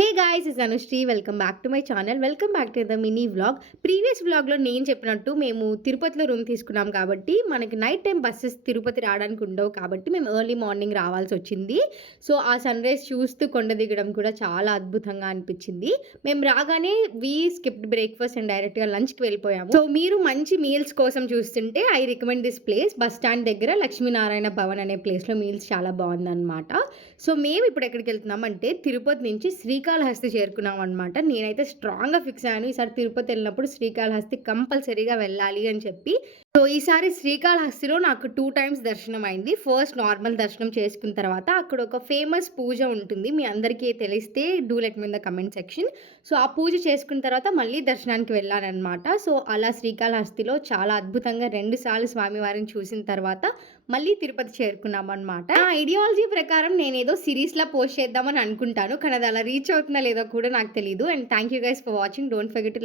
Hey guys, it's Anushree. Welcome back to my channel. Welcome back to the mini vlog. Previous వ్లాగ్‌లో నేను చెప్పినట్టు మేము తిరుపతిలో రూమ్ తీసుకున్నాం కాబట్టి, మనకి నైట్ టైమ్ బసెస్ తిరుపతి రావడానికి ఉండవు కాబట్టి, మేము ఎర్లీ మార్నింగ్ రావాల్సొచ్చింది. సో, ఆ సన్‌రైజ్ చూస్తూ కొండ దిగడం కూడా చాలా అద్భుతంగా అనిపిచ్చింది. మేము రాగానే స్కిప్డ్ బ్రేక్‌ఫాస్ట్ అండ్ డైరెక్ట్‌గా లంచ్‌కి వెళ్ళిపోయాము. సో, మీరు మంచి మీల్స్ కోసం చూస్తుంటే I recommend this place. Bus stand దగ్గర లక్ష్మీనారాయణ భవన్ అనే ప్లేస్‌లో మీల్స్ చాలా బావుందనమాట. సో, మేము ఇప్పుడు ఎక్కడికెళ్తున్నామంటే తిరుపతి నుంచి శ్రీకాళహస్తి చేరుకున్నామనమాట. నేనైతే స్ట్రాంగ్‌గా ఫిక్స్ అయ్యాను. ఈసారి తిరుపతి ఎళ్ళినప్పుడు శ్రీకాళహస్తి కంపల్సరీగా వెళ్ళాలి అని చెప్పి. సో, ఈసారి శ్రీకాళహస్తిలో నాకు 2 టైమ్స్ దర్శనం అయింది. ఫస్ట్ నార్మల్ దర్శనం చేసుకున్న తర్వాత అక్కడ ఒక ఫేమస్ పూజ ఉంటుంది. మీ అందరికీ తెలిస్తే do let me in the comment section. So, ఆ పూజ చేసుకున్న తర్వాత మళ్ళీ దర్శనానికి వెళ్ళాననమాట. సో, అలా శ్రీకాళహస్తిలో చాలా అద్భుతంగా 2 సార్లు స్వామివారిని చూసిన తర్వాత మళ్ళీ తిరుపతి చేరుకున్నామనమాట. నా ఐడియాలజీ ప్రకారం నేనేదో సీరీస్‌లా పోస్ట్ చేద్దామని అనుకుంటాను. కానీ అది అలా రీచ్ అవుతుందా లేదో కూడా నాకు తెలీదు. And thank you guys for watching. Don't forget to